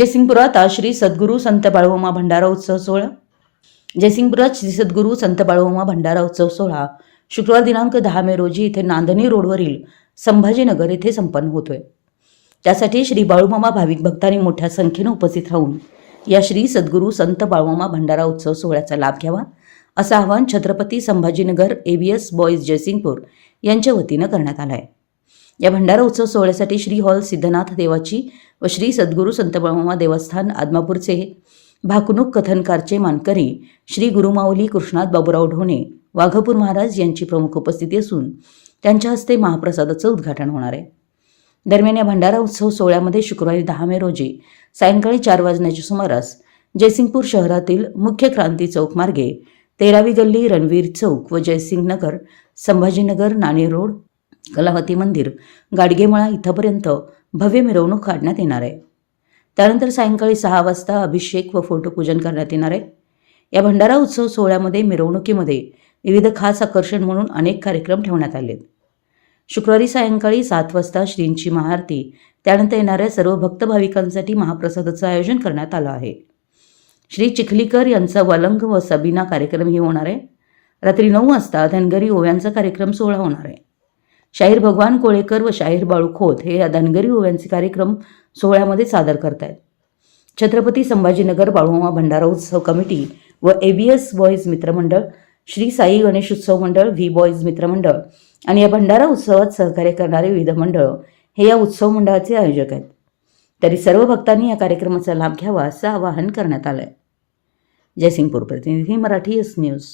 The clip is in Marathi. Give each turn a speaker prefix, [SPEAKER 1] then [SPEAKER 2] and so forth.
[SPEAKER 1] जयसिंगपुरात आज श्री सद्गुरू संत बाळूमा भंडारा उत्सव सोहळा. जयसिंगपुरात श्री सद्गुरू संत बाळूमा भंडारा उत्सव सोहळा शुक्रवार दिनांक दहा मे रोजी इथे नांदणी रोडवरील संभाजीनगर येथे संपन्न होतोय. त्यासाठी श्री बाळूमामा भाविक भक्तांनी मोठ्या संख्येनं उपस्थित राहून या श्री सद्गुरू संत बाळूमामा भंडारा उत्सव सोहळ्याचा लाभ घ्यावा असं आवाहन छत्रपती संभाजीनगर एबीएस बॉईज जयसिंगपूर यांच्या वतीनं करण्यात आलं आहे. या भंडारा उत्सव सोहळ्यासाठी श्री हॉल सिद्धनाथ देवाची व श्री सद्गुरू संत देवस्थान आदमापूरचे भाकणूक कथनकारचे मानकरी श्री गुरुमाऊली कृष्णात बाबूराव ढोणे वाघपूर महाराज यांची प्रमुख उपस्थिती असून त्यांच्या हस्ते महाप्रसादाचं उद्घाटन होणार आहे. दरम्यान या भंडारा उत्सव सोहळ्यामध्ये शुक्रवारी दहा मे रोजी सायंकाळी चार वाजण्याच्या सुमारास जयसिंगपूर शहरातील मुख्य क्रांती चौक मार्गे तेरावी गल्ली रणवीर चौक व जयसिंग नगर संभाजीनगर नाणे रोड कलावती मंदिर गाडगेमळा इथंपर्यंत भव्य मिरवणूक काढण्यात येणार आहे. त्यानंतर सायंकाळी सहा वाजता अभिषेक व फोटोपूजन करण्यात येणार आहे. या भंडारा उत्सव सोहळ्यामध्ये मिरवणुकीमध्ये विविध खास आकर्षण म्हणून अनेक कार्यक्रम ठेवण्यात आले शुक्रवारी सायंकाळी सात वाजता श्रींची महाआरती त्यानंतर येणाऱ्या सर्व भक्त भाविकांसाठी महाप्रसादाचं आयोजन करण्यात आलं आहे. श्री चिखलीकर यांचा वलंग व सबीना कार्यक्रमही होणार आहे. रात्री नऊ वाजता धनगरी ओव्यांचा कार्यक्रम सोहळा होणार आहे. शाहीर भगवान कोळेकर व शाहीर बाळू खोत हे या धनगरी ओव्यांचे कार्यक्रम सोहळ्यामध्ये सादर करतायत. छत्रपती संभाजीनगर बाळूमामा भंडारा उत्सव कमिटी व एबीएस बॉईज मित्रमंडळ श्री साई गणेश उत्सव मंडळ व्ही बॉईज मित्रमंडळ आणि या भंडारा उत्सवात सहकार्य करणारे विविध मंडळ हे या उत्सव मंडळाचे आयोजक आहेत. तरी सर्व भक्तांनी या कार्यक्रमाचा लाभ घ्यावा असं आवाहन करण्यात आलं आहे जयसिंगपूर प्रतिनिधी मराठी एस न्यूज